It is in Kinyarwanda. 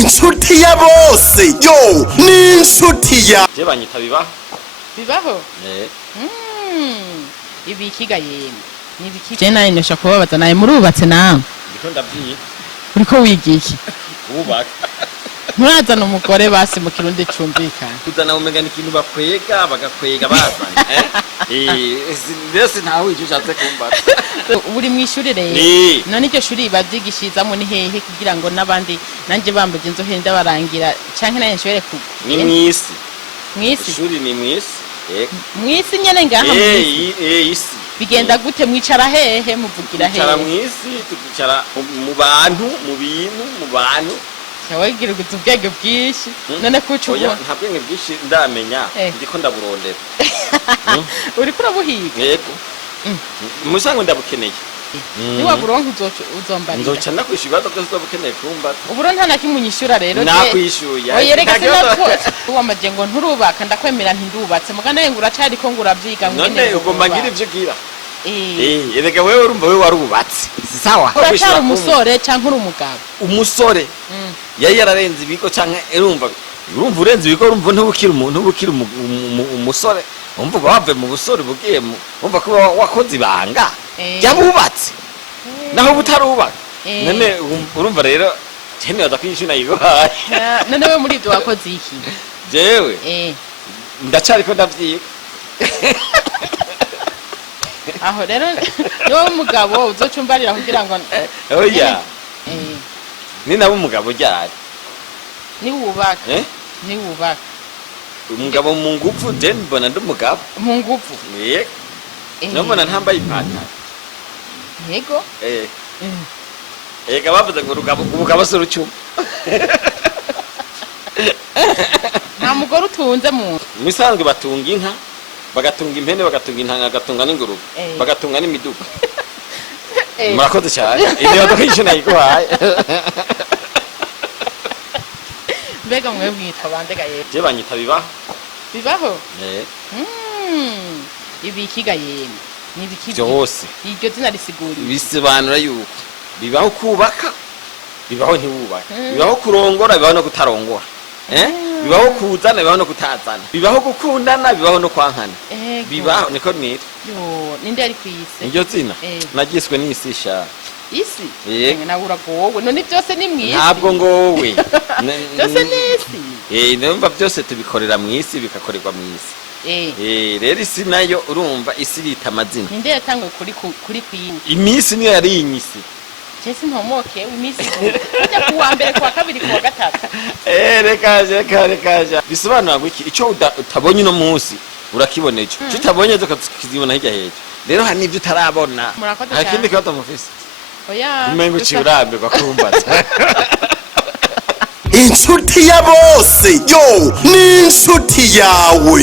inshuti ya bose yo ni inshuti ya je banyita bibaho ibi ikiga yene ni biki je nayo nesha kubabaza naye murubatse nawe ndiko ndavyiye uriko wigiye iki ubaka murazana umugore basi mu kirundi cumbikana kuzana umegana ikintu bakwega bagakwega bazanye mbese ntawe icyo ushatse kumbara uri mw'ishuri rero none iryo shuri bavyigishizamwo ni hehe kugira ngo n'abandi nanje bambuje inzohe ndabarangira canke naye nshobore ni mw'isi mw'isi ishuri ni mw'isi mw'isi nyene ngaha mw'isi isi bigenda gute mwicara hehe muvugira hehe tukicara mw'isi tukicara mu bantu mu bintu mu bantu wagira ugutu ubwenge bwinshi none kuca oya nta bwenge bwinshi ndamenya ndiko ndaburondera uriko urabuhiga yego musango ndabukeneye niwa buronka uzombarira nzoca ndakwishura byose uzobukeneye kumba uburo nta nakimunyishura rero nakwishuye oyereka sinatwo wamaje ngo nturubaka ndakwemera ntindubatse mugana ye nguracari ko nguravyiga none ugomba ngira ivyo gira erega wewe urumva wewe warubatse si sawa uracari umusore canke uri umugabo umusore yari yararenze ibigo canke urumva urenze ibigo urumva ntubukira umuntu ubukira umusore umva bave mu busore bugiye umva ko wakoze ibanga yabubatse naho butarubaka none urumva rero cyane badakwishuna yigohaye none we muri ibyo wakoze iki jewe ndacari ko ndavyiga aho rero niwe umugabo uzocumbarira kugira ngo oya ni nabo umugabo ryari ni wubaka ni wubaka umugabo mu ngufu je mbona ndi umugabo mu ngufu yego nabona ntambaye ipantaro yego ega bavuze ngo ubugabo se rucuma nta mugore utunze mu misanzwe batunga inka bagatunga impene bagatunga intanga bagatunga n'ingurube bagatunga n'imiduga murakoze cyane iyo dokwishuna yiguhaye mbega mwe mwitwa bandega yeye je banyita bibaho ibi ikiga yene ni biki byose iryo zina risigura bisobanura yuko bibaho kubaka bibaho ntiwubaka bibaho kurongora bibaho no kutarongora bibaho kuzana bibaho no kutazana bibaho gukundana bibaho no kwankana bibaho niko nitwa yo ninde ari kwise iryo zina nagiswe n'isi sha isi na uragowe none byose ni mwisi ntabwo ngowe byose nisi numva byose tubikorera mwisi bikakorerwa mwisi rero isi nayo urumva isi bita amazina ninde yatangwe kuri kwini imisi niyo yari inyisi Jesi ntomoke imisi kujya kuwa mbere kuwa kabiri kuwa gatatu rekaje bisobanura ngo iki ico utabonye no munsi urakibona ico utabonye zo kizibona hirya hejuru rero hari nivyo utarabona hakindi ko tamufise oya umengo ciurambe bakumbaza inshuti ya bose yo ni inshuti yawe.